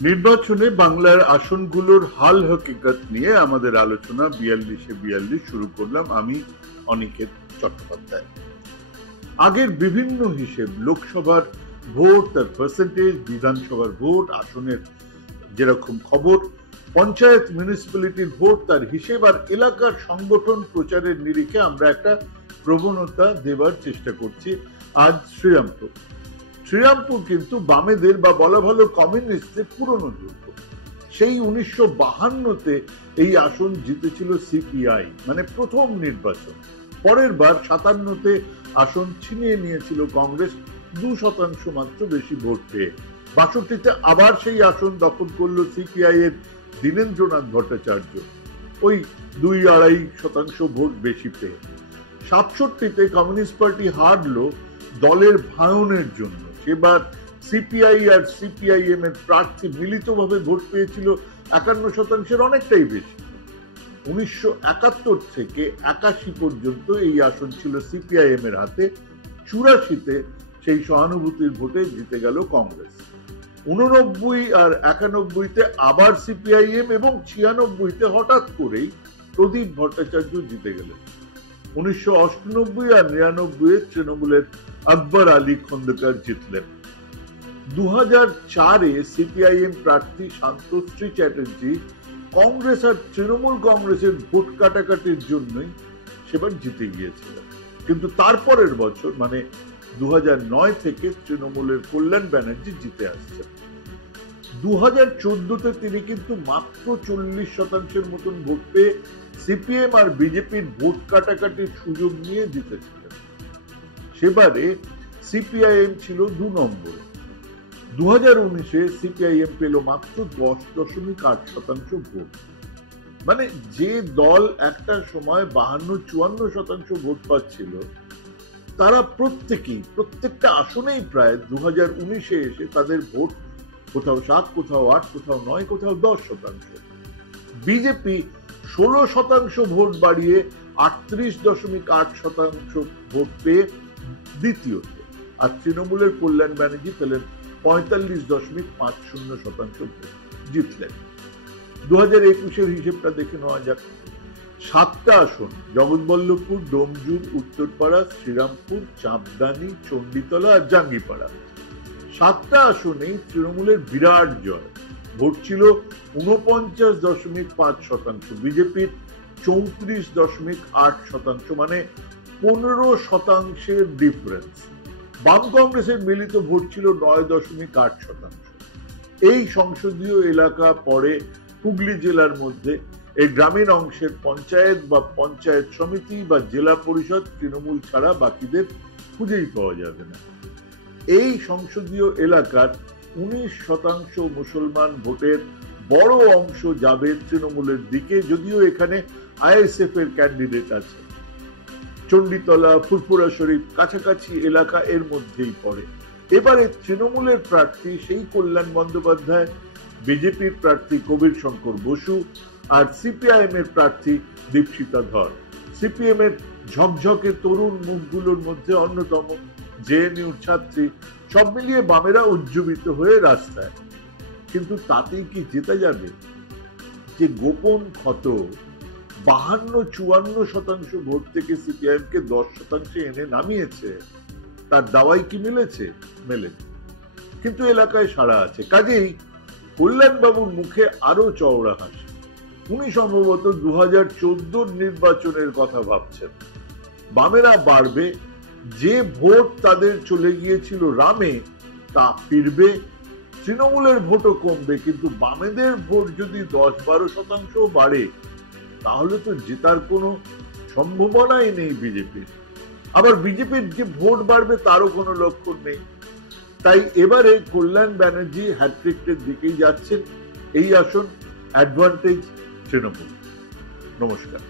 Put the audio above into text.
নির্বাচনে বাংলার আসনগুলোর হাল হকিকত নিয়ে আমাদের আলোচনা 42 শুরু করলাম। আমি অনিকেত চট্টোপাধ্যায়। আগের বিভিন্ন হিসেব, লোকসভার ভোট তার পার্সেন্টেজ, বিধানসভার ভোট আসনের যেরকম খবর, পঞ্চায়েত মিউনিসিপ্যালিটির ভোট তার হিসেব, আর এলাকার সংগঠন প্রচারের নিরিখে আমরা একটা প্রবণতা দেবার চেষ্টা করছি। আজ শ্রীরামপুর কিন্তু বামেদের বা বলা ভালো কমিউনিস্টদের পুরনো দুর্গ। সেই 1952-তে এই আসন জিতেছিল সিপিআই, মানে প্রথম নির্বাচন। পরের বার 57-তে আসন ছিনিয়ে নিয়েছিল কংগ্রেস 2% মাত্র বেশি ভোট পেয়ে। 62-তে আবার সেই আসন দখল করলো সিপিআই এর দীনেন্দ্রনাথ ভট্টাচার্য, ওই 2-2.5% ভোট বেশি পেয়ে। 67-তে কমিউনিস্ট পার্টি হারলো দলের ভাঙনের জন্য। সেবার সিপিআই আর সিপিআইএম এর প্রার্থী মিলিতভাবে ভোট পেয়েছিল 51%, অনেকটাই বেশি। 1971 থেকে 81 পর্যন্ত এই আসন ছিল সিপিআইএম এর হাতে। 84-তে সেই সহানুভূতির ভোটে জিতে গেল কংগ্রেস। 89 আর 91-তে আবার সিপিআইএম, এবং 96-তে হঠাৎ করেই প্রদীপ ভট্টাচার্য জিতে গেলেন। 1998 আর 99-এ তৃণমূলের আকবর আলী খন্দকার জিতলেন। 2004-এ সিপিআইএম প্রার্থী শান্তশ্রী চ্যাটার্জি কংগ্রেস আর তৃণমূল কংগ্রেসের ভোট কাটাকাটির জন্যই সেবার জিতে গিয়েছিলেন। কিন্তু তারপরের বছর মানে 2009 থেকে তৃণমূলের কল্যাণ ব্যানার্জি জিতে আসছেন। 2014-তে তিনি কিন্তু মাত্র 40% মতন ভোট পেয়ে সিপিএম আর বিজেপির ভোট কাটাকাটির সুযোগ নিয়ে জিতেছিলেন। সেবারে সিপিআইএম ছিল 2 নম্বরে। 2019-এ সিপিআইএম পেল মাত্র 10.8% ভোট। মানে যে দল একটা সময় 52-54% ভোট পাচ্ছিল, তারা প্রত্যেকটা আসনেই প্রায় 2019-এ এসে তাদের ভোট কোথাও 7, কোথাও 8, কোথাও 9, কোথাও 10%। বিজেপি 16% ভোট বাড়িয়ে 38.8% ভোট পেয়ে দ্বিতীয়তে, আর তৃণমূলের কল্যাণ ব্যানার্জি পেলেন 45.50% ভোট, জিতলেন। 2021-এর হিসেবটা দেখে নেওয়া যাক। 7টা আসন, জগৎবল্লভপুর, ডোমজুর, উত্তরপাড়া, শ্রীরামপুর, চাঁপদানি, চণ্ডীতলা আর জাঙ্গিপাড়া। 7টা আসনেই তৃণমূলের বিরাট জয়। ভোট ছিল 49.5%, বিজেপির 34.8%, মানে 15% ডিফারেন্স। বাম কংগ্রেসের মিলিত ভোট ছিল 9.8%। এই সংসদীয় এলাকা পড়ে হুগলি জেলার মধ্যে। এই গ্রামীণ অংশের পঞ্চায়েত বা পঞ্চায়েত সমিতি বা জেলা পরিষদ তৃণমূল ছাড়া বাকিদের খুঁজেই পাওয়া যাবে না। এই সংসদীয় এলাকার 19% মুসলমান ভোটের বড় অংশ যাবে তৃণমূলের দিকে, যদিও এখানে আইএসএফ এর ক্যান্ডিডেট আছে। চণ্ডীতলা, ফুরফুরা শরীফ কাছাকাছি এলাকা এর মধ্যেই পড়ে। এবারে তৃণমূলের প্রার্থী সেই কল্যাণ বন্দ্যোপাধ্যায়, বিজেপির প্রার্থী কবির শঙ্কর বসু, আর সিপিআইএম এর প্রার্থী দীপশিতা ধর। সিপিএম এর ঝকঝকে তরুণ মুখগুলোর মধ্যে অন্যতম, জেএনইউর ছাত্রী। সব মিলিয়ে বামেরা উজ্জীবিত হয়ে রাস্তায়। কিন্তু তাতেই কি জেতা যাবে? যে গোপন ক্ষত 52-54% ভোট থেকে সিপিআইএম কে 10% এনে নামিয়েছে, তার দাওয়াই কি মিলেছে? মেলেনি। কিন্তু এলাকায় সাড়া আছে। কাজেই কল্যাণবাবুর মুখে আরো চওড়া হাসি। উনি সম্ভবত 2014 নির্বাচনের কথা ভাবছেন। বামেরা বাড়বে, যে ভোট তাদের চলে গিয়েছিল রামে তা ফিরবে। তৃণমূলের ভোটও কমবে, কিন্তু বামেদের ভোট যদি 10-12% বাড়ে, তাহলে তো জেতার কোনো সম্ভাবনাই নেই বিজেপির। আবার বিজেপির যে ভোট বাড়বে তারও কোনো লক্ষণ নেই। তাই এবারে কল্যাণ ব্যানার্জি হ্যাট্রিকের দিকেই যাচ্ছেন। এই আসন অ্যাডভান্টেজ তৃণমূল। নমস্কার।